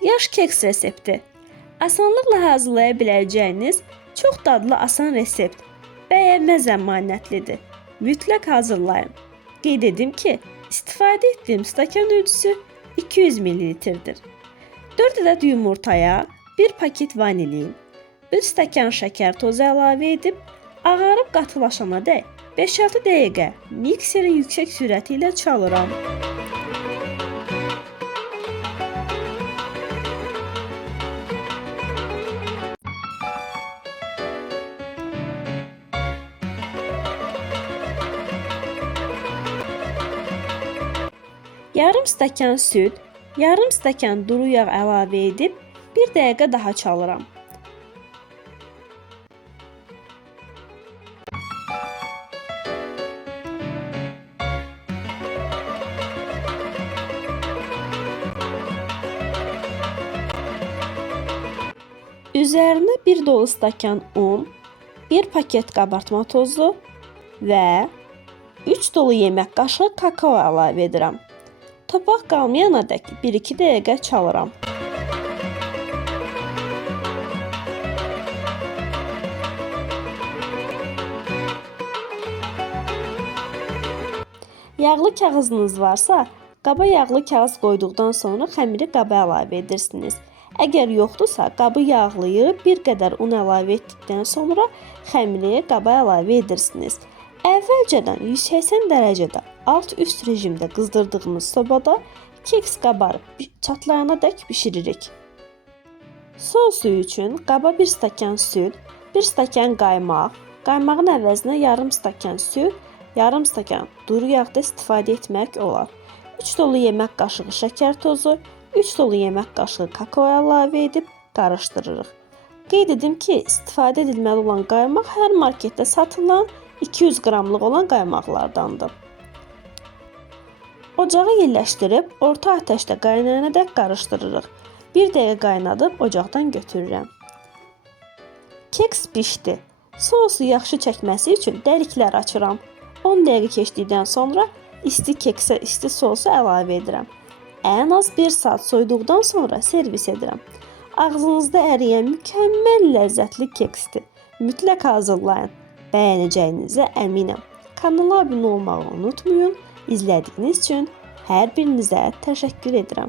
Yaş keks resepti. Asanlıqla hazırlaya biləcəyiniz çox dadlı asan resept. Bəyənmə zəmanətlidir. Mütləq hazırlayın. Qeyd edim ki, istifadə etdiyim stəkan ölçüsü 200 ml-dir. 4 ədəd yumurtaya 1 paket vanilin, 1 stəkan şəkər tozu əlavə edib, ağarıb qatılaşana dək 5-6 dəqiqə mikserin yüksək sürəti ilə çalıram. Yarım stəkan süd, yarım stəkan duru yağ əlavə edib 1 dəqiqə daha çalıram. Üzərinə 1 dolu stəkan un, 1 paket qabartma tozu və 3 dolu yemək qaşığı kakao əlavə edirəm. Topaq qalmayana dək 1-2 dəqiqə çalıram. Yağlı kağızınız varsa, qaba yağlı kağız qoyduqdan sonra xəmiri qaba əlavə edirsiniz. Əgər yoxdursa, qabı yağlayıb bir qədər un əlavə etdikdən sonra xəmiri qaba əlavə edirsiniz. Əvvəlcədən 180 dərəcədə alt-üst rejimdə qızdırdığımız sobada keks qabarıb çatlayana dək bişiririk. Sosu üçün qaba 1 stəkan süd, 1 stəkan qaymaq, qaymağın əvəzinə yarım stəkan süd, yarım stəkan duru yağda istifadə etmək olar. 3 dolu yemək qaşığı şəkər tozu, 3 dolu yemək qaşığı kakao əlavə edib qarışdırırıq. Qeyd edim ki, istifadə edilməli olan qaymaq hər marketdə satılan 200 qramlıq olan qaymaqlardandır. Ocağa yerləşdirib, orta ateşdə qaynayana dək qarışdırırıq. 1 dəqiqə qaynadıb ocaqdan götürürəm. Keks bişdi. Sosu yaxşı çəkməsi üçün dəliklər açıram. 10 dəqiqə keçdikdən sonra isti keksə isti sosu əlavə edirəm. Ən az 1 saat soyuduqdan sonra servis edirəm. Ağzınızda əriyən mükəmməl ləzzətli keksdir. Mütləq hazırlayın. Bəyənəcəyinizə əminəm. Kanala abunə olmağı unutmayın. İzlədiyiniz üçün hər birinizə təşəkkür edirəm.